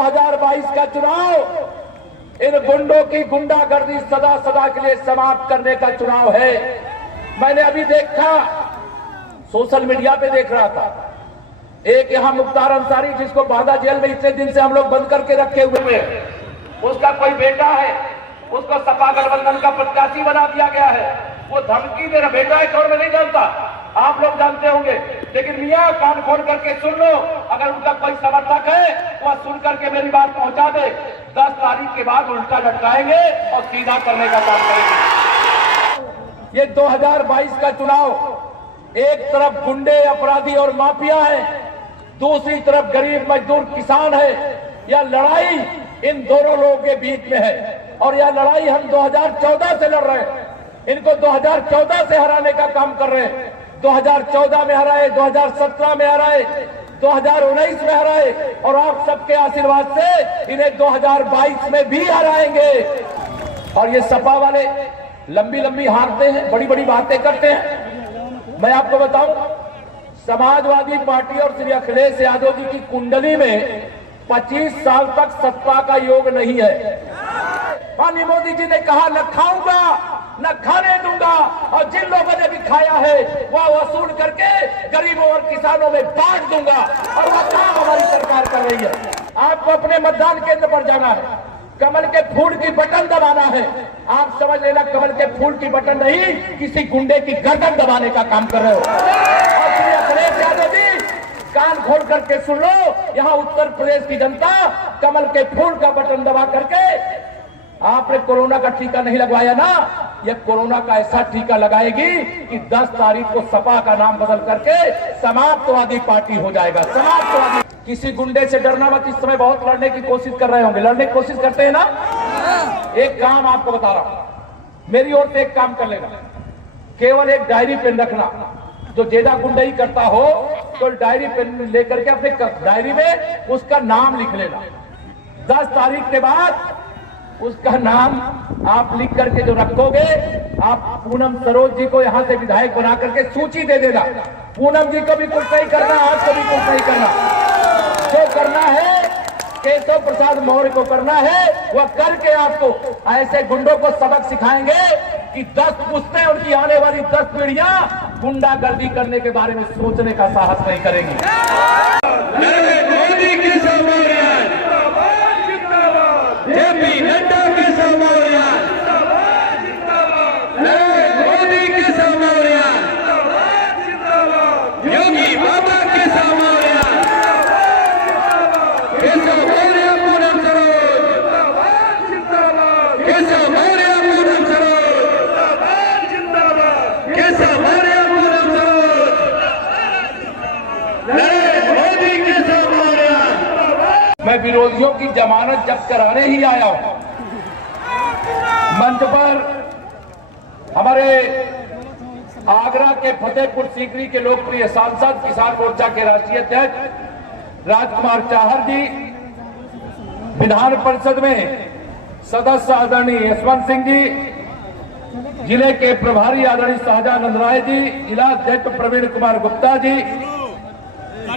2022 का चुनाव इन गुंडों की गुंडागर्दी सदा सदा के लिए समाप्त करने का चुनाव है। मैंने अभी देखा, सोशल मीडिया पे देख रहा था, एक यहां मुख्तार अंसारी जिसको बांदा जेल में इतने दिन से हम लोग बंद करके रखे हुए हैं, उसका कोई बेटा है, उसको सपा गठबंधन का प्रत्याशी बना दिया गया है। वो धमकी दे रहा, बेटा है कौन मैं नहीं जानता, आप लोग जानते होंगे, लेकिन मियां कान खोल करके सुन लो, अगर उनका कोई समर्थक है वह सुन करके मेरी बात पहुंचा दे। 10 तारीख के बाद उल्टा लटकाएंगे और सीधा करने का काम करेंगे। ये 2022 का चुनाव एक तरफ गुंडे अपराधी और माफिया है, दूसरी तरफ गरीब मजदूर किसान है। यह लड़ाई इन दोनों लोगों के बीच में है और यह लड़ाई हम 2014 से लड़ रहे हैं। इनको 2014 से हराने का काम कर रहे हैं। 2014 में हराए, 2017 में हराए, 2019 में हराए और आप सबके आशीर्वाद से इन्हें 2022 में भी हराएंगे। और ये सपा वाले लंबी लंबी हारते हैं, बड़ी बड़ी बातें करते हैं। मैं आपको बताऊं, समाजवादी पार्टी और श्री अखिलेश यादव जी की कुंडली में 25 साल तक सत्ता का योग नहीं है। माननीय मोदी जी ने कहा न खाऊंगा न खाने दूंगा, और जिन लोगों ने भी खाया है वह वसूल करके गरीबों और किसानों में बांट दूंगा। और वह काम हमारी सरकार कर रही है। आपको अपने मतदान केंद्र पर जाना है, कमल के फूल की बटन दबाना है। आप समझ लेना, कमल के फूल की बटन नहीं, किसी गुंडे की गर्दन दबाने का काम कर रहे हो। और श्री अखिलेश यादव जी कान खोल करके सुन लो, यहाँ उत्तर प्रदेश की जनता कमल के फूल का बटन दबा करके, आपने कोरोना का टीका नहीं लगवाया ना, यह कोरोना का ऐसा टीका लगाएगी कि 10 तारीख को सपा का नाम बदल करके समाजवादी पार्टी हो जाएगा। समाजवादी। किसी गुंडे से डरना मत। इस समय बहुत लड़ने की कोशिश कर रहे होंगे, लड़ने की कोशिश करते हैं ना। एक काम आपको बता रहा हूं, मेरी ओर से एक काम कर लेना, केवल एक डायरी पेन रखना। जो ज्यादा गुंडाई करता हो तो डायरी पेन लेकर के अपने डायरी में उसका नाम लिख लेना। 10 तारीख के बाद उसका नाम आप लिख करके जो रखोगे, आप पूनम सरोज जी को यहां से विधायक बना करके सूची दे देना। पूनम जी को भी कुछ नहीं करना, आपको भी कुछ नहीं करना। जो करना है केशव प्रसाद मौर्य को करना है, वह करके आपको ऐसे गुंडों को सबक सिखाएंगे कि 10 पुश्तें उनकी आने वाली 10 पीढ़ियां गुंडागर्दी करने के बारे में सोचने का साहस नहीं करेंगी। मोदी के जेपी नड्डा के समौरियान, मोदी के समौरियान, योगी बाबा के समौरियान, केशव मौर्य पूनम सरोज, केशव मौर्य पूनम सरोज, केशव मौर्य पूनम सरोज, मोदी के समौरियान। मैं विरोधियों की जमानत जब्त कराने ही आया हूं। मंच पर हमारे आगरा के फतेहपुर सीकरी के लोकप्रिय सांसद, किसान मोर्चा के राष्ट्रीय अध्यक्ष राजकुमार चाहर जी, विधान परिषद में सदस्य आदरणीय यशवंत सिंह जी, जिले के प्रभारी आदरणीय शाहजहां राय जी, जिला अध्यक्ष प्रवीण कुमार गुप्ता जी,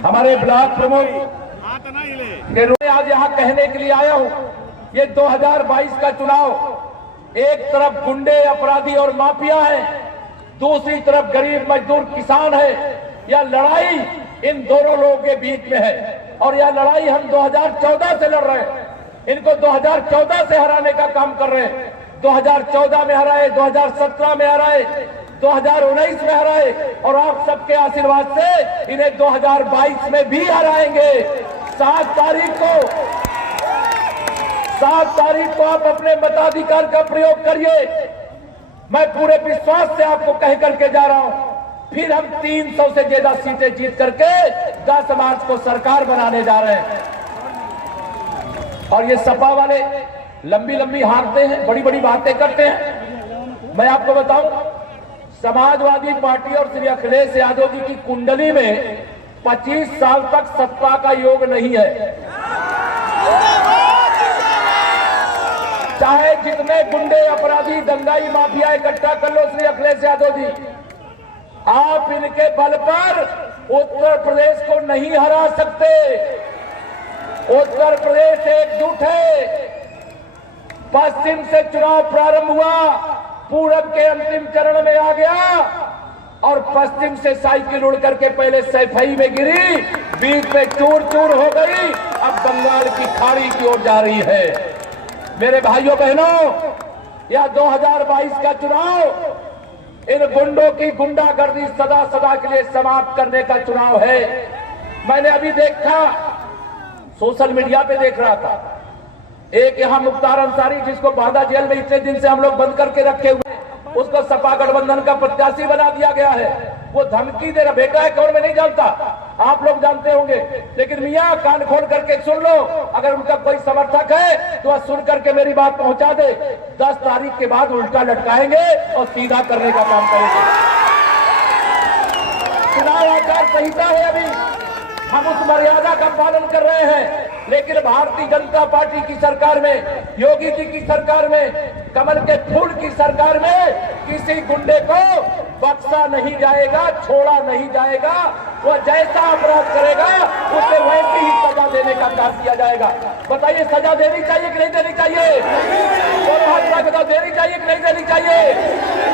हमारे ब्लॉक प्रमुख के रूप में आज यहाँ कहने के लिए आया हूँ, ये 2022 का चुनाव एक तरफ गुंडे अपराधी और माफिया है, दूसरी तरफ गरीब मजदूर किसान है। यह लड़ाई इन दोनों लोगों के बीच में है और यह लड़ाई हम 2014 से लड़ रहे हैं। इनको 2014 से हराने का काम कर रहे हैं। 2014 में हराए, 2017 में हराए, 2019 में हराए और आप सबके आशीर्वाद से इन्हें 2022 में भी हराएंगे। 7 तारीख को आप अपने मताधिकार का प्रयोग करिए। मैं पूरे विश्वास से आपको कह करके जा रहा हूं, फिर हम 300 से ज्यादा सीटें जीत करके 10 मार्च को सरकार बनाने जा रहे हैं। और ये सपा वाले लंबी लंबी हारते हैं, बड़ी बड़ी बातें करते हैं। मैं आपको बताऊं, समाजवादी पार्टी और श्री अखिलेश यादव जी की कुंडली में 25 साल तक सत्ता का योग नहीं है। चाहे जितने गुंडे अपराधी दंगाई माफिया इकट्ठा कर लो श्री अखिलेश यादव जी, आप इनके बल पर उत्तर प्रदेश को नहीं हरा सकते। उत्तर प्रदेश एकजुट है। पश्चिम से चुनाव प्रारंभ हुआ, पूरब के अंतिम चरण में आ गया और पश्चिम से साइकिल उड़ करके पहले सैफई में गिरी, बीच में चूर चूर हो गई, अब बंगाल की खाड़ी की ओर जा रही है। मेरे भाइयों बहनों, यह 2022 का चुनाव इन गुंडों की गुंडागर्दी सदा सदा के लिए समाप्त करने का चुनाव है। मैंने अभी देखा, सोशल मीडिया पे देख रहा था, एक यहां मुख्तार अंसारी जिसको बांदा जेल में इतने दिन से हम लोग बंद करके रखे हुए, उसको सपा गठबंधन का प्रत्याशी बना दिया गया है। वो धमकी दे रहा, बेटा है कौन मैं नहीं जानता, आप लोग जानते होंगे, लेकिन मियां कान खोल करके सुन लो, अगर उनका कोई समर्थक है तो वह सुन करके मेरी बात पहुंचा दे। 10 तारीख के बाद उल्टा लटकाएंगे और सीधा करने का काम करेंगे। चुनाव आचार संहिता है, अभी हम उस मर्यादा का पालन कर रहे हैं, लेकिन भारतीय जनता पार्टी की सरकार में, योगी जी की सरकार में, कमल के फूल की सरकार में किसी गुंडे को बख्शा नहीं जाएगा, छोड़ा नहीं जाएगा। वह जैसा अपराध करेगा उसे वैसी ही सजा देने का काम किया जाएगा। बताइए, सजा देनी चाहिए कि नहीं देनी चाहिए? तो बताओ, देनी चाहिए कि नहीं देनी चाहिए?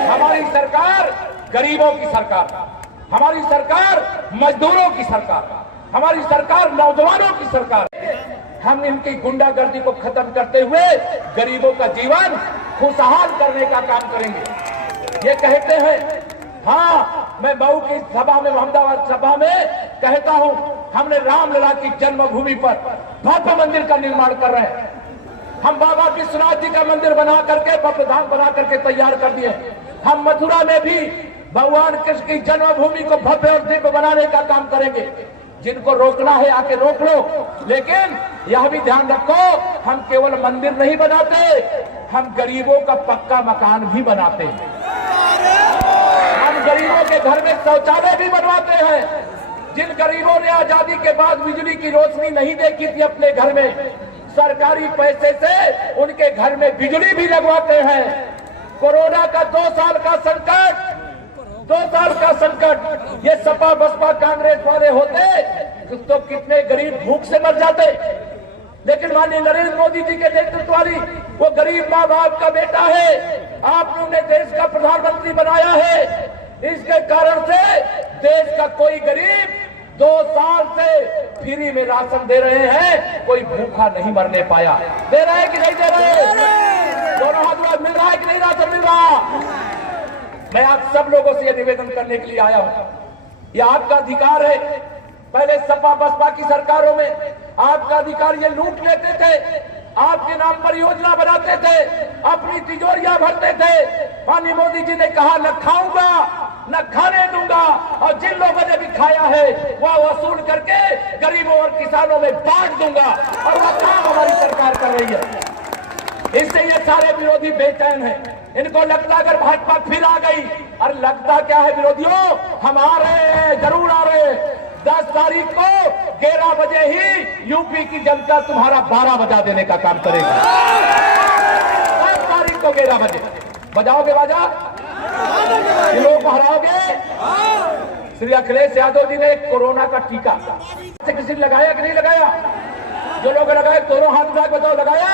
हमारी सरकार गरीबों की सरकार, हमारी सरकार मजदूरों की सरकार, हमारी सरकार नौजवानों की सरकार। हम इनकी गुंडागर्दी को खत्म करते हुए गरीबों का जीवन खुशहाल करने का काम करेंगे। ये कहते हैं, हाँ, मैं मऊ की सभा में, अहमदाबाद सभा में कहता हूं, हमने रामलला की जन्मभूमि पर भव्य मंदिर का निर्माण कर रहे हैं। हम बाबा विश्वनाथ जी का मंदिर बना करके, भव्य धाम बना करके तैयार कर दिए। हम मथुरा में भी भगवान कृष्ण की जन्मभूमि को भव्य और दिव्य बनाने का काम करेंगे। जिनको रोकना है आके रोक लो, लेकिन यह भी ध्यान रखो, हम केवल मंदिर नहीं बनाते, हम गरीबों का पक्का मकान भी बनाते हैं। हम गरीबों के घर में शौचालय भी बनवाते हैं। जिन गरीबों ने आजादी के बाद बिजली की रोशनी नहीं देखी थी अपने घर में, सरकारी पैसे से उनके घर में बिजली भी लगवाते हैं। कोरोना का 2 साल का संकट, 2 साल का संकट, ये सपा बसपा कांग्रेस वाले होते तो कितने गरीब भूख से मर जाते, लेकिन माननीय नरेंद्र मोदी जी के नेतृत्व वाली वो गरीब माँ बाप का बेटा है, आपने उन्हें देश का प्रधानमंत्री बनाया है। इसके कारण से देश का कोई गरीब 2 साल से फ्री में राशन दे रहे हैं, कोई भूखा नहीं मरने पाया। दे रहे हैं कि नहीं दे रहे? दोनों हाथ मिल रहा है कि नहीं राशन मिल रहा? मैं आप सब लोगों से यह निवेदन करने के लिए आया हूं, यह आपका अधिकार है। पहले सपा बसपा की सरकारों में आपका अधिकार ये लूट लेते थे, आपके नाम पर योजना बनाते थे, अपनी तिजोरियां भरते थे। माननीय मोदी जी ने कहा, न खाऊंगा न खाने दूंगा, और जिन लोगों ने भी खाया है वह वसूल करके गरीबों और किसानों में बांट दूंगा, और वह काम हमारी सरकार कर रही है। इससे ये सारे विरोधी बेचैन हैं। इनको लगता अगर भाजपा फिर आ गई, और लगता क्या है विरोधियों, हम आ रहे हैं, जरूर आ रहे हैं। 10 तारीख को 11 बजे ही यूपी की जनता तुम्हारा 12 बजा देने का काम करेगी। 10 तारीख को 11 बजे बजाओगे बाजा, लोगों को हराओगे। श्री अखिलेश यादव जी ने कोरोना का टीका से किसी ने लगाया कि नहीं लगाया? जो लोग लगाए दोनों हाथ उठा के बताओ, लगाया?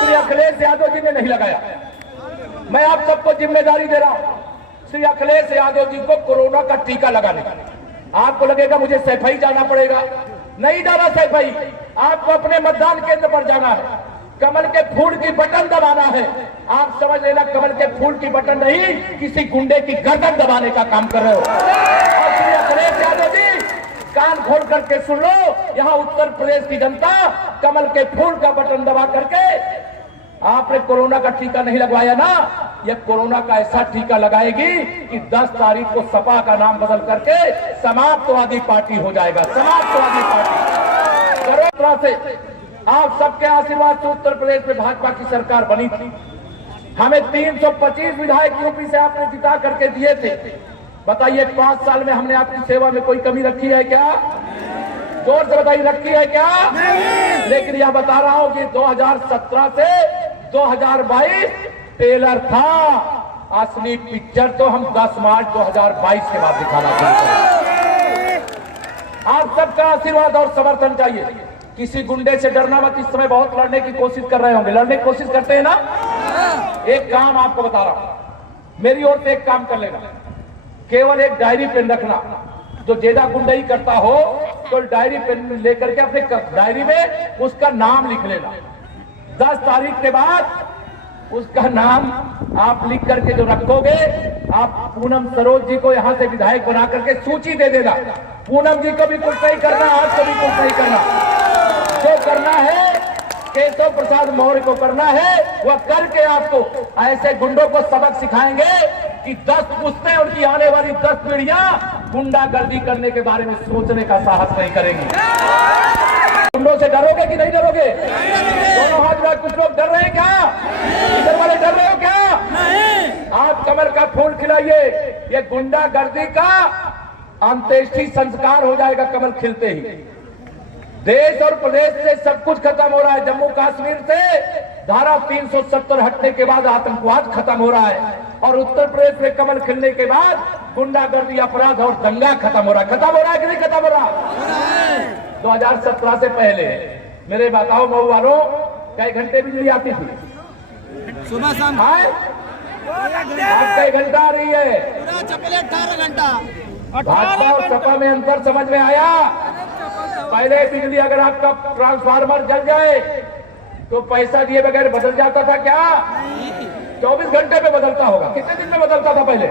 श्री अखिलेश यादव जी ने नहीं लगाया। मैं आप सबको जिम्मेदारी दे रहा हूं, श्री अखिलेश यादव जी को कोरोना का टीका लगाने का। आपको लगेगा मुझे सैफई जाना पड़ेगा, नहीं जाना सैफई, आपको अपने मतदान केंद्र पर जाना है, कमल के फूल की बटन दबाना है। आप समझ लेना, कमल के फूल की बटन नहीं, किसी गुंडे की गर्दन दबाने का काम कर रहे हो। और श्री अखिलेश यादव जी, कान खोल करके सुन लो, यहाँ उत्तर प्रदेश की जनता कमल के फूल का बटन दबा करके, आपने कोरोना का टीका नहीं लगवाया ना, यह कोरोना का ऐसा टीका लगाएगी कि 10 तारीख को सपा का नाम बदल करके समाप्तवादी पार्टी हो जाएगा। समाप्तवादी पार्टी करो तरह से। आप सबके आशीर्वाद से उत्तर प्रदेश में भाजपा की सरकार बनी थी। हमें 325 विधायक यूपी से आपने जिता करके दिए थे। बताइए, 5 साल में हमने आपकी सेवा में कोई कमी रखी है क्या? जोर से बताइए, रखी है क्या? लेकिन यह बता रहा हूं कि 2017 से 2022 ट्रेलर था, असली पिक्चर तो हम 10 मार्च 2022 के बाद दिखाना चाहते हैं। आप सबका आशीर्वाद और समर्थन चाहिए। किसी गुंडे से डरना मत। इस समय बहुत लड़ने की कोशिश कर रहे होंगे, लड़ने की कोशिश करते हैं ना। एक काम आपको बता रहा हूं, मेरी ओर से एक काम कर लेना, केवल एक डायरी पेन रखना। जो ज्यादा गुंडई करता हो तो डायरी पेन लेकर के अपने डायरी में उसका नाम लिख लेना। 10 तारीख के बाद उसका नाम आप लिख करके जो रखोगे, आप पूनम सरोज जी को यहां से विधायक बना करके सूची दे देना। पूनम जी को भी कुछ नहीं करना, आपको भी कुछ नहीं करना। जो करना है केशव प्रसाद मौर्य को करना है, वह करके आपको ऐसे गुंडों को सबक सिखाएंगे कि 10 पुश्तें उनकी आने वाली 10 पीढ़ियां गुंडागर्दी करने के बारे में सोचने का साहस नहीं करेंगी। गुंडों से डरोगे कि नहीं डरोगे? दोनों हाथ में। कुछ लोग डर रहे हैं क्या? इधर वाले डर रहे हो क्या? नहीं। आप कमल का फूल खिलाइए, ये गुंडागर्दी का अंत्येष्टि संस्कार हो जाएगा कमल खिलते ही। देश और प्रदेश से सब कुछ खत्म हो रहा है। जम्मू कश्मीर से धारा 370 हटने के बाद आतंकवाद खत्म हो रहा है, और उत्तर प्रदेश में कमल खिलने के बाद गुंडागर्दी, अपराध और दंगा खत्म हो रहा है। खत्म हो रहा है कि नहीं खत्म हो रहा? 2017 से पहले मेरे बताओ मऊ वालों, कई घंटे बिजली आती थी? सुबह शाम। आज कई घंटा आ रही है? 18 घंटा। भाजपा और सपा में अंतर समझ में आया? पहले बिजली अगर आपका ट्रांसफार्मर जल जाए तो पैसा दिए बगैर बदल जाता था क्या? 24 घंटे में बदलता होगा। कितने दिन में बदलता था पहले?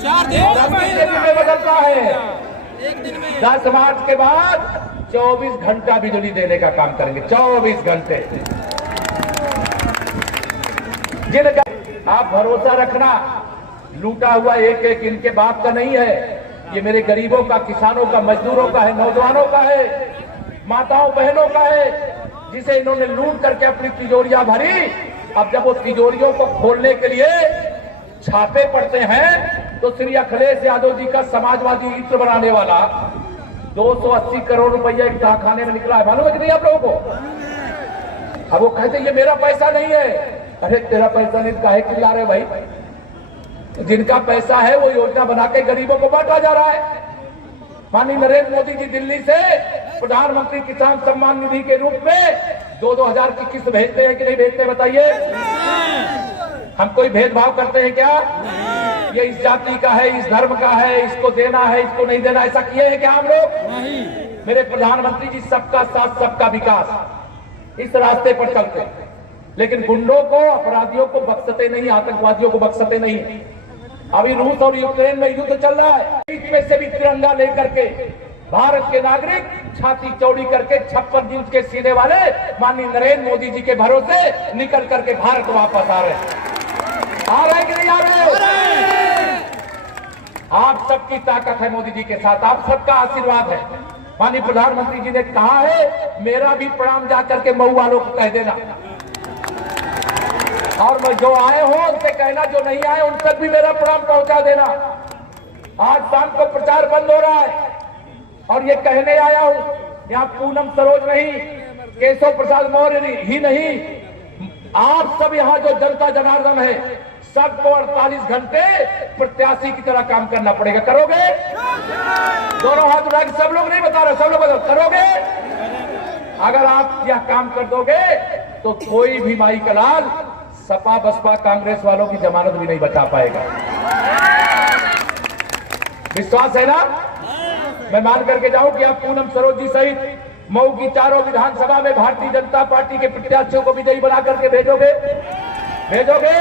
4 दिन में बदलता है। 10 मार्च के बाद 24 घंटा बिजली देने का काम करेंगे। 24 घंटे। जिनका आप भरोसा रखना, लूटा हुआ एक एक इनके बाप का नहीं है, ये मेरे गरीबों का, किसानों का, मजदूरों का है, नौजवानों का है, माताओं बहनों का है, जिसे इन्होंने लूट करके अपनी तिजोरियां भरी। अब जब वो तिजोरियों को खोलने के लिए छापे पड़ते हैं तो श्री अखिलेश यादव जी का समाजवादी इत्र बनाने वाला 280 करोड़ रुपया एक तहखाने में निकला है। मालूम है कि नहीं आप लोगों को? अब वो कहते ये मेरा पैसा नहीं है। अरे तेरा पैसा नहीं, काहे के ला रहे भाई? जिनका पैसा है वो योजना बना के गरीबों को बांटा जा रहा है। माननीय नरेंद्र मोदी जी दिल्ली से प्रधानमंत्री किसान सम्मान निधि के रूप में 2-2 हजार की किस्त भेजते हैं कि नहीं भेजते? बताइए। हम कोई भेदभाव करते हैं क्या? ये इस जाति का है, इस धर्म का है, इसको देना है, इसको नहीं देना, ऐसा किए हैं क्या हम लोग? मेरे प्रधानमंत्री जी सबका साथ सबका विकास, इस रास्ते पर चलते हैं। लेकिन गुंडों को, अपराधियों को बख्शते नहीं, आतंकवादियों को बख्शते नहीं। अभी रूस और यूक्रेन में युद्ध चल रहा है, बीच में से भी तिरंगा लेकर के भारत के नागरिक छाती चौड़ी करके 56 इंच के सीने वाले माननीय नरेंद्र मोदी जी के भरोसे निकल करके भारत वापस आ रहे हैं। आ रहे कि नहीं आ रहे? आप सबकी ताकत है मोदी जी के साथ, आप सबका आशीर्वाद है। माननीय प्रधानमंत्री जी ने कहा है, मेरा भी प्रणाम जाकर के मऊ वालों को कह देना, और जो आए हो उनसे कहना, जो नहीं आए उन तक भी मेरा प्रणाम पहुंचा देना। आज शाम को प्रचार बंद हो रहा है और ये कहने आया हूं, यहाँ पूनम सरोज नहीं, केशव प्रसाद मौर्य ही नहीं, आप सब यहाँ जो जनता जनार्दन है, सबको 48 घंटे प्रत्याशी की तरह काम करना पड़ेगा। करोगे? दोनों हाथ उठा के, सब लोग नहीं बता रहे, सब लोग बता, करोगे? अगर आप यह काम कर दोगे तो कोई भी माई का लाल सपा बसपा कांग्रेस वालों की जमानत भी नहीं बचा पाएगा। विश्वास है ना? मैं मान करके जाऊं कि आप पूनम सरोज जी सहित मऊ की चारों विधानसभा में भारतीय जनता पार्टी के प्रत्याशियों को विजयी बना करके भेजोगे? भेजोगे?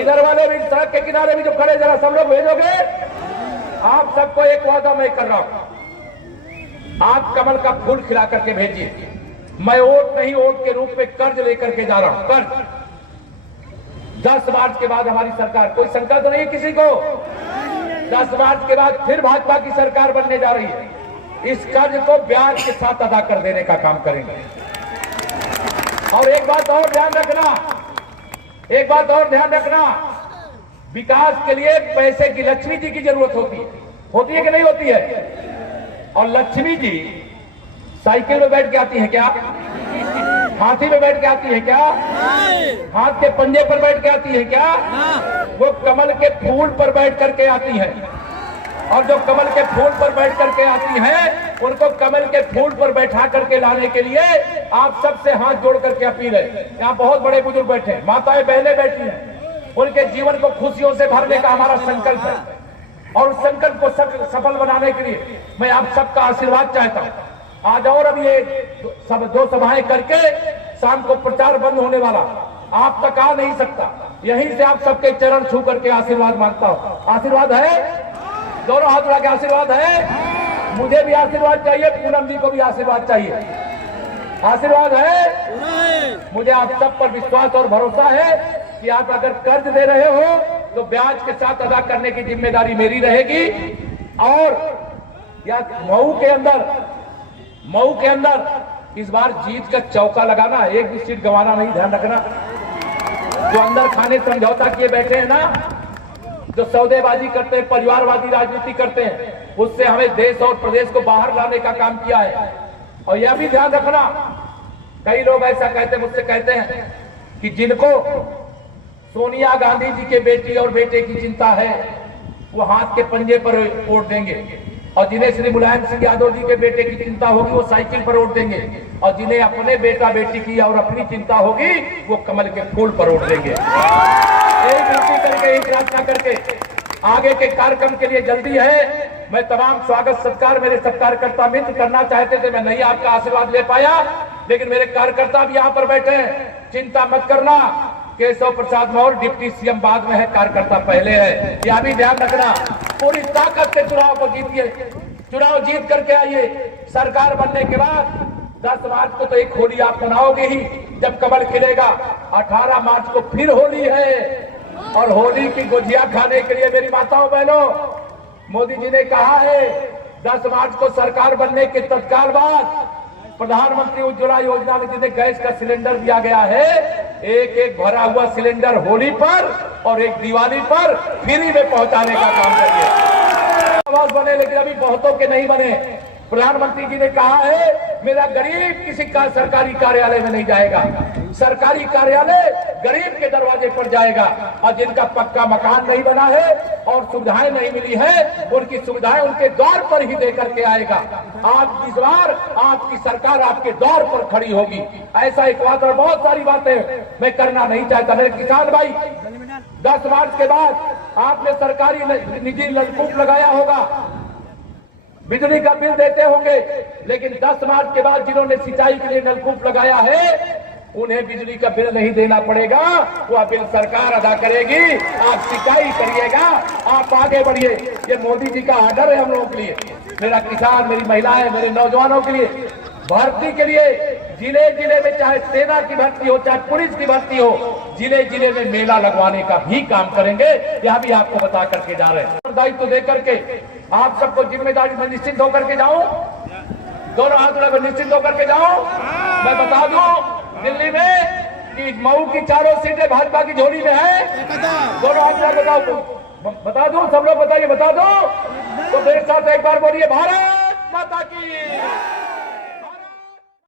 इधर वाले भी, सड़क के किनारे भी जो खड़े, जरा सब लोग भेजोगे? आप सबको एक वादा मैं कर रहा हूं, आप कमल का फूल खिला करके भेजिए। मैं वोट नहीं, वोट के रूप में कर्ज लेकर के जा रहा हूं, कर्ज। 10 मार्च के बाद हमारी सरकार, कोई शंका तो नहीं है किसी को? 10 मार्च के बाद फिर भाजपा की सरकार बनने जा रही है। इस कर्ज को ब्याज के साथ अदा कर देने का काम करेंगे। और एक बात और ध्यान रखना, एक बात और ध्यान रखना, विकास के लिए पैसे की लक्ष्मी जी की जरूरत होती है कि नहीं होती है? और लक्ष्मी जी साइकिल में बैठ के आती है क्या? हाथी में बैठ के आती है क्या? हाथ के पंजे पर बैठ के आती है क्या? वो कमल के फूल पर बैठ करके आती है। और जो कमल के फूल पर बैठ करके आती है उनको कमल के फूल पर बैठा करके लाने के लिए आप सबसे हाथ जोड़ करके अपील है। यहाँ बहुत बड़े बुजुर्ग बैठे हैं, माताएं बहनें बैठी हैं, उनके जीवन को खुशियों से भरने का हमारा संकल्प है और उस संकल्प को सफल बनाने के लिए मैं आप सबका आशीर्वाद चाहता हूँ। आज और अब ये दो सभाएं करके शाम को प्रचार बंद होने वाला, आप तक आ नहीं सकता, यहीं से आप सबके चरण छू करके आशीर्वाद मांगता हूँ। आशीर्वाद है, दोनों हाथ उठा के आशीर्वाद है। मुझे भी आशीर्वाद चाहिए, पूनम जी को भी आशीर्वाद चाहिए। आशीर्वाद है। मुझे आप सब पर विश्वास और भरोसा है कि आप अगर कर्ज दे रहे हो तो ब्याज के साथ अदा करने की जिम्मेदारी मेरी रहेगी। और या मऊ के अंदर इस बार जीत का चौका लगाना, एक भी सीट गंवाना नहीं, ध्यान रखना। जो अंदर खाने समझौता किए बैठे हैं ना, जो सौदेबाजी करते हैं, परिवारवादी राजनीति करते हैं, उससे हमें देश और प्रदेश को बाहर लाने का काम किया है। और यह भी ध्यान रखना, कई लोग ऐसा कहते हैं, मुझसे कहते हैं कि जिनको सोनिया गांधी जी के बेटी और बेटे की चिंता है वो हाथ के पंजे पर वोट देंगे, और जिन्हें श्री मुलायम सिंह यादव जी के बेटे की चिंता होगी वो साइकिल पर वोट देंगे, और जिन्हें अपने बेटा बेटी की और अपनी चिंता होगी वो कमल के फूल पर वोट देंगे। एक विनती करके, एक प्रार्थना करके आगे के कार्यक्रम के लिए जल्दी है। मैं तमाम स्वागत सत्कार मेरे सब कार्यकर्ता मित्र करना चाहते थे, मैं नहीं आपका आशीर्वाद ले पाया, लेकिन मेरे कार्यकर्ता भी यहाँ पर बैठे हैं। चिंता मत करना, केशव प्रसाद मौर्य डिप्टी सीएम बाद में है, कार्यकर्ता पहले है, यह भी ध्यान रखना। पूरी ताकत से चुनाव को जीतिए, चुनाव जीत करके आइए। सरकार बनने के बाद 10 मार्च को तो एक होली आप मनाओगे ही जब कमल खिलेगा। 18 मार्च को फिर होली है, और होली की गुजिया खाने के लिए मेरी माताओं बहनों, मोदी जी ने कहा है 10 मार्च को सरकार बनने के तत्काल बाद प्रधानमंत्री उज्ज्वला योजना में जिन्हें गैस का सिलेंडर दिया गया है, एक एक भरा हुआ सिलेंडर होली पर और एक दिवाली पर फ्री में पहुंचाने का काम करिए। आवाज बने, लेकिन अभी बहुतों के नहीं बने। प्रधानमंत्री जी ने कहा है मेरा गरीब किसी का सरकारी कार्यालय में नहीं जाएगा, सरकारी कार्यालय गरीब के दरवाजे पर जाएगा, और जिनका पक्का मकान नहीं बना है और सुविधाएं नहीं मिली है उनकी सुविधाएं उनके द्वार पर ही देकर के आएगा। आप इस बार आपकी सरकार आपके द्वार पर खड़ी होगी। ऐसा एक बात और बहुत सारी बातें मैं करना नहीं चाहता। मेरे किसान भाई, 10 मार्च के बाद आपने सरकारी निजी नलकूप लगाया होगा, बिजली का बिल देते होंगे, लेकिन 10 मार्च के बाद जिन्होंने सिंचाई के लिए नलकूप लगाया है उन्हें बिजली का बिल नहीं देना पड़ेगा, वह बिल सरकार अदा करेगी। आप सिंचाई करिएगा, आप आगे बढ़िए। ये मोदी जी का आर्डर है हम लोगों के लिए, मेरा किसान, मेरी महिलाएं, मेरे नौजवानों के लिए। भर्ती के लिए जिले जिले में चाहे सेना की भर्ती हो चाहे पुलिस की भर्ती हो, जिले जिले में मेला लगवाने का भी काम करेंगे, यह भी आपको बता करके जा रहे हैं। दायित्व दे करके आप सबको जिम्मेदारी में निश्चिंत होकर के जाऊं, दोनों हाथ उठाकर निश्चिंत होकर के जाऊं। मैं बता दूं दिल्ली में कि मऊ की 4 सीटें भाजपा की झोली में है, दोनों हाथ उठाकर बता दूं, सब लोग बताइए, बता दो तो मेरे साथ एक बार बोलिए भारत माता की।